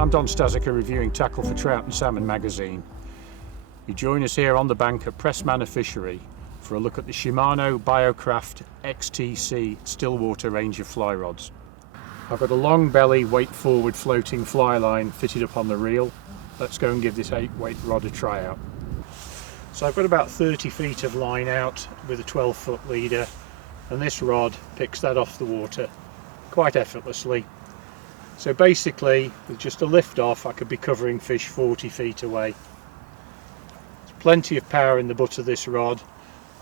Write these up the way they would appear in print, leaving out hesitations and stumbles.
I'm Don Stazicker reviewing tackle for Trout and Salmon magazine. You join us here on the bank at Pressmanor Fishery for a look at the Shimano Biocraft XTC Stillwater range of fly rods. I've got a long belly weight forward floating fly line fitted up on the reel. Let's go and give this 8-weight rod a try out. So I've got about 30 feet of line out with a 12-foot leader, and this rod picks that off the water quite effortlessly. So basically, with just a lift off, I could be covering fish 40 feet away. There's plenty of power in the butt of this rod,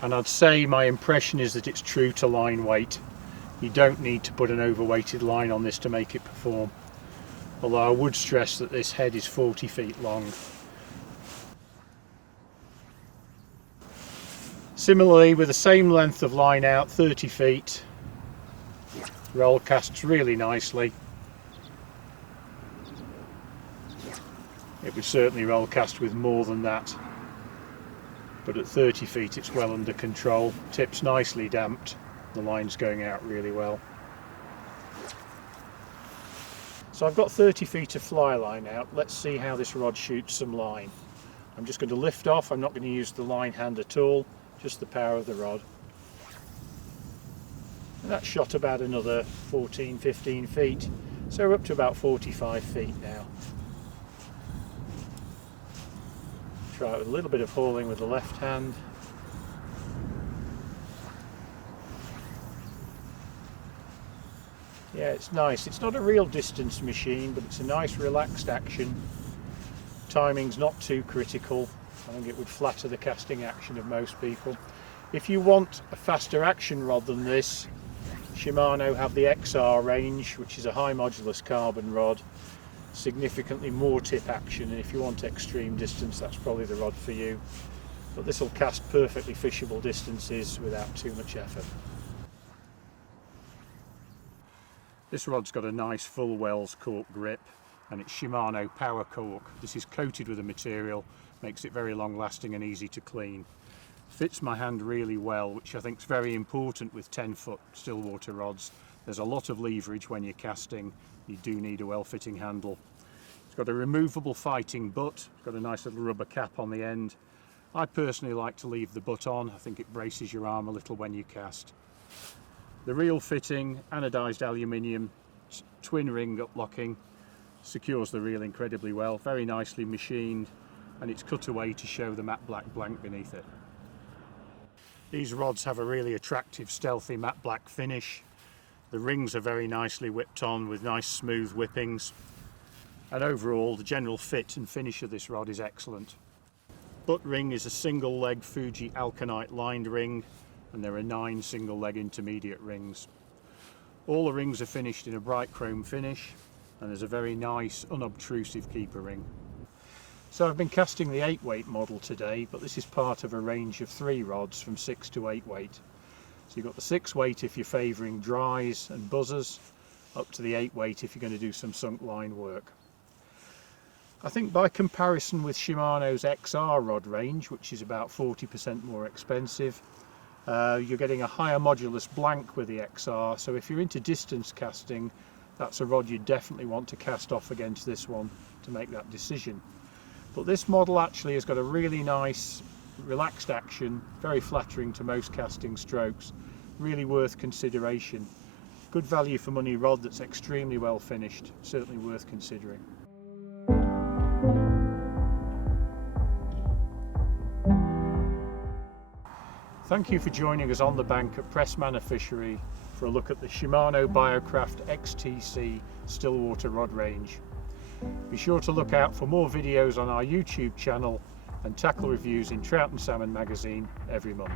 and I'd say my impression is that it's true to line weight. You don't need to put an overweighted line on this to make it perform, although I would stress that this head is 40 feet long. Similarly, with the same length of line out, 30 feet, roll casts really nicely. It would certainly roll cast with more than that, but at 30 feet it's well under control. Tip's nicely damped, the line's going out really well. So I've got 30 feet of fly line out. Let's see how this rod shoots some line. I'm just going to lift off. I'm not going to use the line hand at all, just the power of the rod. And that shot about another 14-15 feet, so we're up to about 45 feet now. Try it with a little bit of hauling with the left hand. Yeah, it's nice. It's not a real distance machine, but it's a nice relaxed action. Timing's not too critical. I think it would flatter the casting action of most people. If you want a faster action rod than this, Shimano have the XR range, which is a high modulus carbon rod. Significantly more tip action, and if you want extreme distance, that's probably the rod for you. But this will cast perfectly fishable distances without too much effort. This rod's got a nice full Wells cork grip, and it's Shimano Power Cork. This is coated with a material, makes it very long lasting and easy to clean. Fits my hand really well, which I think is very important with 10-foot Stillwater rods. There's a lot of leverage when you're casting. You do need a well-fitting handle. It's got a removable fighting butt. It's got a nice little rubber cap on the end. I personally like to leave the butt on. I think it braces your arm a little when you cast. The reel fitting, anodised aluminium, twin ring up locking, secures the reel incredibly well. Very nicely machined, and it's cut away to show the matte black blank beneath it. These rods have a really attractive stealthy matte black finish. The rings are very nicely whipped on with nice smooth whippings, and overall the general fit and finish of this rod is excellent. Butt ring is a single leg Fuji alkanite lined ring, and there are 9 single leg intermediate rings. All the rings are finished in a bright chrome finish, and there's a very nice unobtrusive keeper ring. So I've been casting the 8-weight model today, but this is part of a range of 3 rods from 6 to 8 weight. So you've got the 6-weight if you're favouring dries and buzzers, up to the 8-weight if you're going to do some sunk line work. I think by comparison with Shimano's XR rod range, which is about 40% more expensive, you're getting a higher modulus blank with the XR, so if you're into distance casting, that's a rod you definitely want to cast off against this one to make that decision. But this model actually has got a really nice relaxed action, very flattering to most casting strokes, really worth consideration. Good value for money rod that's extremely well finished, certainly worth considering. Thank you for joining us on the bank at Pressmanor Fishery for a look at the Shimano Biocraft XTC Stillwater rod range. Be sure to look out for more videos on our YouTube channel and tackle reviews in Trout and Salmon magazine every month.